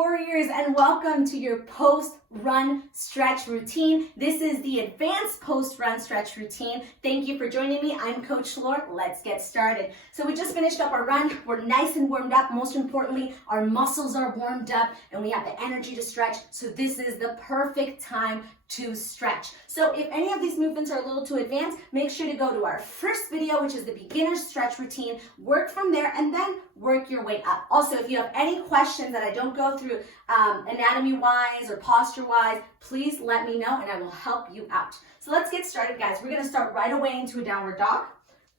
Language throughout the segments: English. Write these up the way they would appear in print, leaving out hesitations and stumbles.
warriors, and welcome to your post-run stretch routine. This is the advanced post-run stretch routine. Thank you for joining me. I'm Coach Laura. Let's get started. So we just finished up our run. We're nice and warmed up. Most importantly, our muscles are warmed up and we have the energy to stretch. So this is the perfect time to stretch. So if any of these movements are a little too advanced, make sure to go to our first video, which is the beginner stretch routine, work from there, and then work your way up. Also, if you have any questions that I don't go through anatomy-wise or posture-wise, please let me know and I will help you out. So let's get started, guys. We're gonna start right away into a downward dog.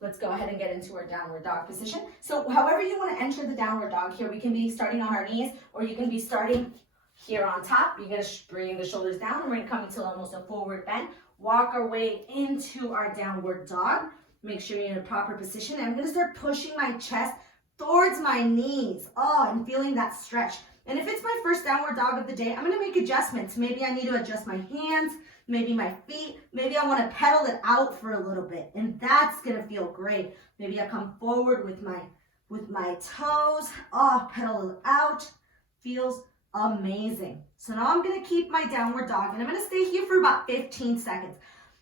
Let's go ahead and get into our downward dog position. So however you wanna enter the downward dog here, we can be starting on our knees or you can be starting here on top. You're gonna bring the shoulders down and we're gonna come into almost a forward bend. Walk our way into our downward dog. Make sure you're in a proper position. And I'm gonna start pushing my chest towards my knees. Oh, I'm feeling that stretch. And if it's my first downward dog of the day, I'm gonna make adjustments. Maybe I need to adjust my hands, maybe my feet. Maybe I wanna pedal it out for a little bit. And that's gonna feel great. Maybe I come forward with my toes. Oh, pedal it out. Feels amazing. So now I'm gonna keep my downward dog and I'm gonna stay here for about 15 seconds.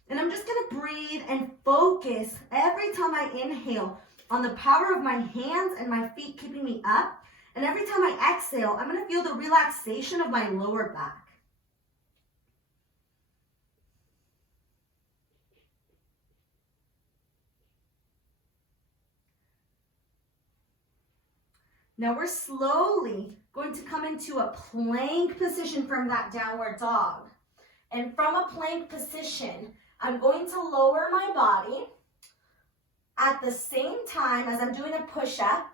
And I'm just gonna breathe and focus every time I inhale on the power of my hands and my feet keeping me up. And every time I exhale, I'm gonna feel the relaxation of my lower back. Now we're slowly going to come into a plank position from that downward dog. And from a plank position, I'm going to lower my body at the same time as I'm doing a push-up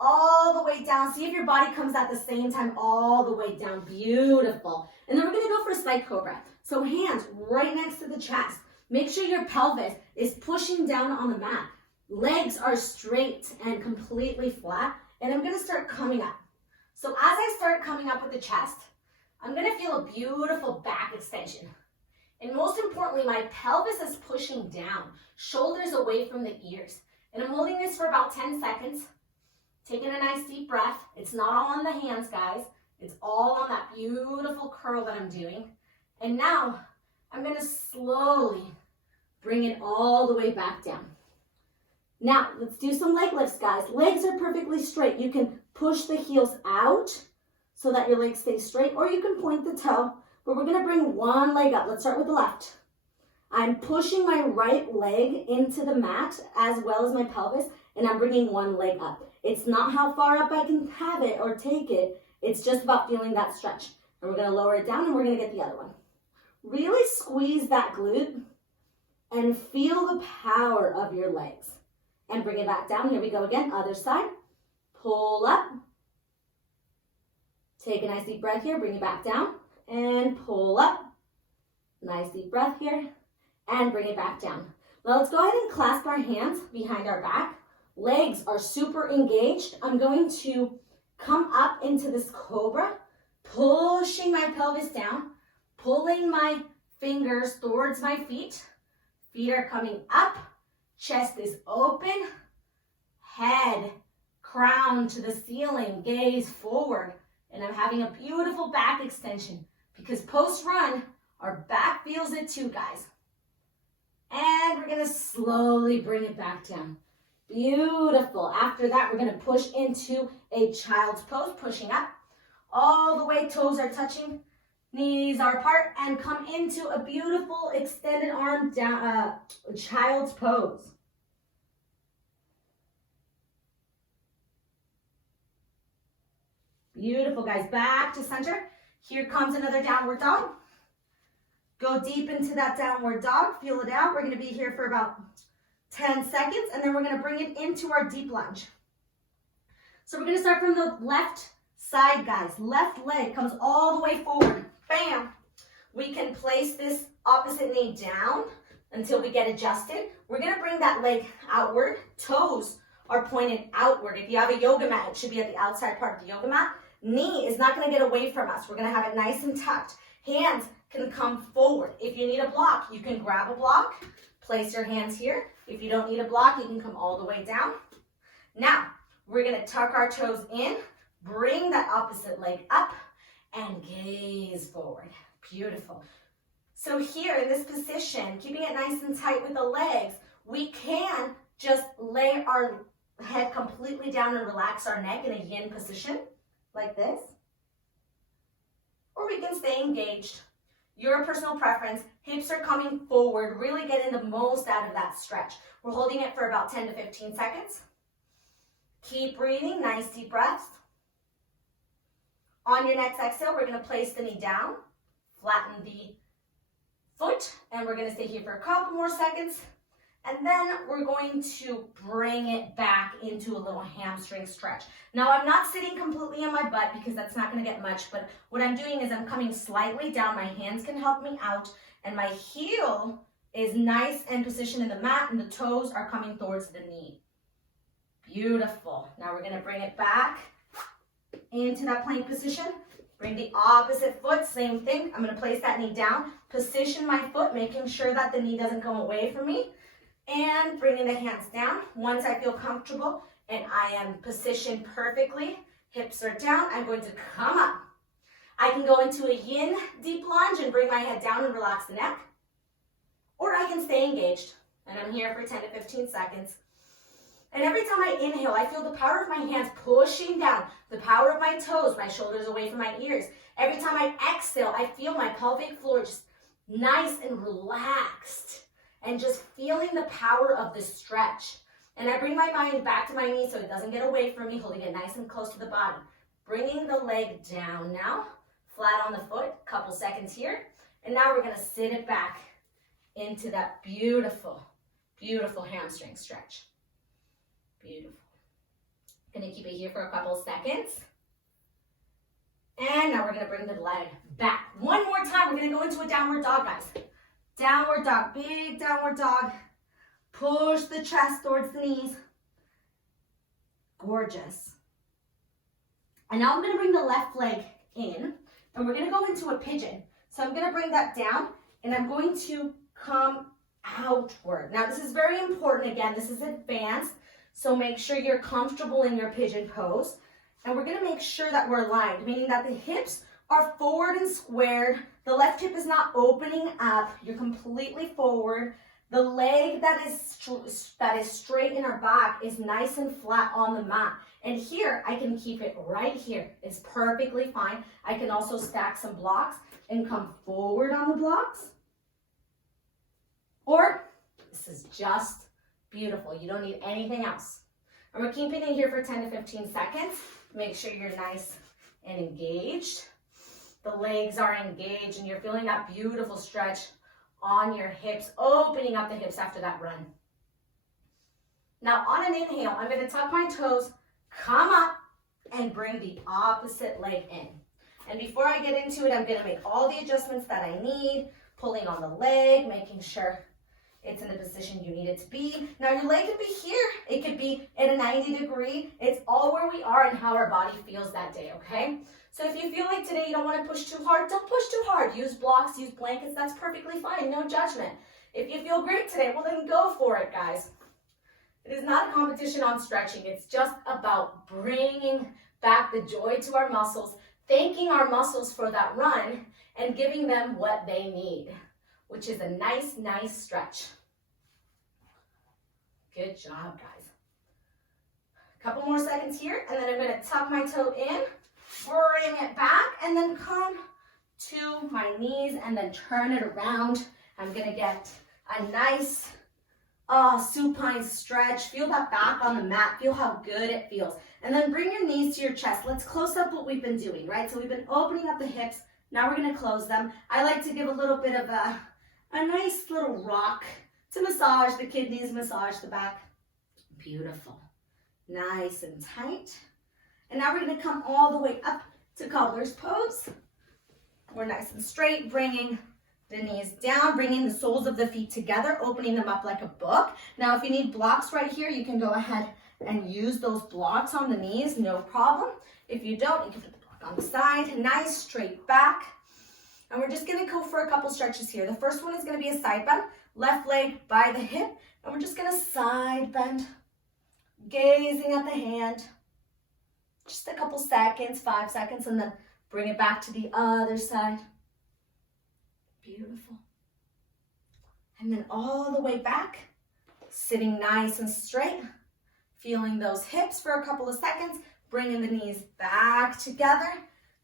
all the way down. See if your body comes at the same time all the way down. Beautiful. And then we're going to go for a side cobra. So hands right next to the chest. Make sure your pelvis is pushing down on the mat. Legs are straight and completely flat. And I'm gonna start coming up. So as I start coming up with the chest, I'm gonna feel a beautiful back extension. And most importantly, my pelvis is pushing down, shoulders away from the ears. And I'm holding this for about 10 seconds, taking a nice deep breath. It's not all on the hands, guys. It's all on that beautiful curl that I'm doing. And now I'm gonna slowly bring it all the way back down. Now, let's do some leg lifts, guys. Legs are perfectly straight. You can push the heels out so that your legs stay straight, or you can point the toe, but we're gonna bring one leg up. Let's start with the left. I'm pushing my right leg into the mat as well as my pelvis, and I'm bringing one leg up. It's not how far up I can have it or take it. It's just about feeling that stretch. And we're gonna lower it down and we're gonna get the other one. Really squeeze that glute and feel the power of your legs. And bring it back down. Here we go again. Other side. Pull up. Take a nice deep breath here. Bring it back down. And pull up. Nice deep breath here. And bring it back down. Now let's go ahead and clasp our hands behind our back. Legs are super engaged. I'm going to come up into this cobra, pushing my pelvis down, pulling my fingers towards my feet. Feet are coming up. Chest is open, head, crown to the ceiling, gaze forward. And I'm having a beautiful back extension because post-run, our back feels it too, guys. And we're gonna slowly bring it back down. Beautiful. After that, we're gonna push into a child's pose, pushing up. All the way, toes are touching, knees are apart, and come into a beautiful extended arm down, child's pose. Beautiful, guys. Back to center. Here comes another downward dog. Go deep into that downward dog. Feel it out. We're going to be here for about 10 seconds, and then we're going to bring it into our deep lunge. So we're going to start from the left side, guys. Left leg comes all the way forward. Bam! We can place this opposite knee down until we get adjusted. We're gonna bring that leg outward. Toes are pointed outward. If you have a yoga mat, it should be at the outside part of the yoga mat. Knee is not gonna get away from us. We're gonna have it nice and tucked. Hands can come forward. If you need a block, you can grab a block, place your hands here. If you don't need a block, you can come all the way down. Now, we're gonna tuck our toes in, bring that opposite leg up, and gaze forward. Beautiful. So here in this position, keeping it nice and tight with the legs, we can just lay our head completely down and relax our neck in a yin position, like this. Or we can stay engaged. Your personal preference. Hips are coming forward, really getting the most out of that stretch. We're holding it for about 10 to 15 seconds. Keep breathing, nice deep breaths. On your next exhale, we're going to place the knee down, flatten the foot, and we're going to stay here for a couple more seconds. And then we're going to bring it back into a little hamstring stretch. Now, I'm not sitting completely on my butt because that's not going to get much, but what I'm doing is I'm coming slightly down. My hands can help me out, and my heel is nice and positioned in the mat, and the toes are coming towards the knee. Beautiful. Now we're going to bring it back into that plank position. Bring the opposite foot, same thing. I'm going to place that knee down, position my foot, making sure that the knee doesn't come away from me. And bringing the hands down. Once I feel comfortable and I am positioned perfectly, hips are down, I'm going to come up. I can go into a yin deep lunge and bring my head down and relax the neck. Or I can stay engaged. And I'm here for 10 to 15 seconds. And every time I inhale, I feel the power of my hands pushing down, the power of my toes, my shoulders away from my ears. Every time I exhale, I feel my pelvic floor just nice and relaxed. And just feeling the power of the stretch. And I bring my mind back to my knee so it doesn't get away from me, holding it nice and close to the body. Bringing the leg down now, flat on the foot, couple seconds here. And now we're going to sit it back into that beautiful, beautiful hamstring stretch. Beautiful. Going to keep it here for a couple seconds. And now we're going to bring the leg back. One more time, we're going to go into a downward dog, guys. Downward dog, big downward dog. Push the chest towards the knees. Gorgeous. And now I'm going to bring the left leg in, and we're going to go into a pigeon. So I'm going to bring that down, and I'm going to come outward. Now this is very important. Again, this is advanced, so make sure you're comfortable in your pigeon pose. And we're going to make sure that we're aligned, meaning that the hips are forward and squared. The left hip is not opening up. You're completely forward. The leg that is straight in our back is nice and flat on the mat. And here, I can keep it right here. It's perfectly fine. I can also stack some blocks and come forward on the blocks. Or, this is just beautiful. You don't need anything else. And we're keeping it here for 10 to 15 seconds. Make sure you're nice and engaged. The legs are engaged and you're feeling that beautiful stretch on your hips, opening up the hips after that run. Now on an inhale, I'm going to tuck my toes, come up, and bring the opposite leg in. And before I get into it, I'm going to make all the adjustments that I need, pulling on the leg, making sure it's in the position you need it to be. Now your leg could be here, it could be at a 90 degree. It's all where we are and how our body feels that day, okay? So if you feel like today you don't want to push too hard, don't push too hard. Use blocks, use blankets, that's perfectly fine, no judgment. If you feel great today, well then go for it, guys. It is not a competition on stretching. It's just about bringing back the joy to our muscles, thanking our muscles for that run, and giving them what they need, which is a nice, nice stretch. Good job, guys. A couple more seconds here, and then I'm going to tuck my toe in, bring it back, and then come to my knees, and then turn it around. I'm going to get a nice supine stretch. Feel that back on the mat. Feel how good it feels. And then bring your knees to your chest. Let's close up what we've been doing, right? So we've been opening up the hips. Now we're going to close them. I like to give a little bit of a nice little rock to massage the kidneys, massage the back. Beautiful. Nice and tight. And now we're going to come all the way up to cobbler's pose. We're nice and straight, bringing the knees down, bringing the soles of the feet together, opening them up like a book. Now, if you need blocks right here, you can go ahead and use those blocks on the knees, no problem. If you don't, you can put the block on the side. Nice straight back. And we're just going to go for a couple stretches here. The first one is going to be a side bend, left leg by the hip, and we're just going to side bend, gazing at the hand. Just a couple seconds, 5 seconds, and then Bring it back to the other side. Beautiful. And then all the way back, sitting nice and straight, feeling those hips for a couple of seconds, bringing the knees back together,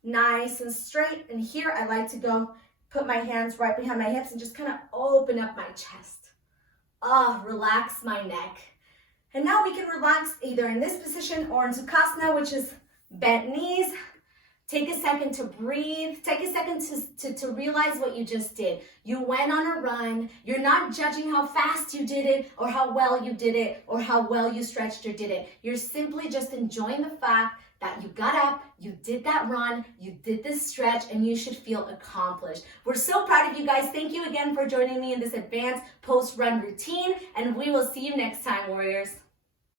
nice and straight. And here I like to go, put my hands right behind my hips and just kind of open up my chest. Relax my neck. And now we can relax either in this position or in Sukhasana, which is bent knees. Take a second to breathe. Take a second to realize what you just did. You went on a run. You're not judging how fast you did it or how well you did it or how well you stretched or did it. You're simply just enjoying the fact that you got up, you did that run, you did this stretch, and you should feel accomplished. We're so proud of you guys. Thank you again for joining me in this advanced post-run routine, and we will see you next time, warriors.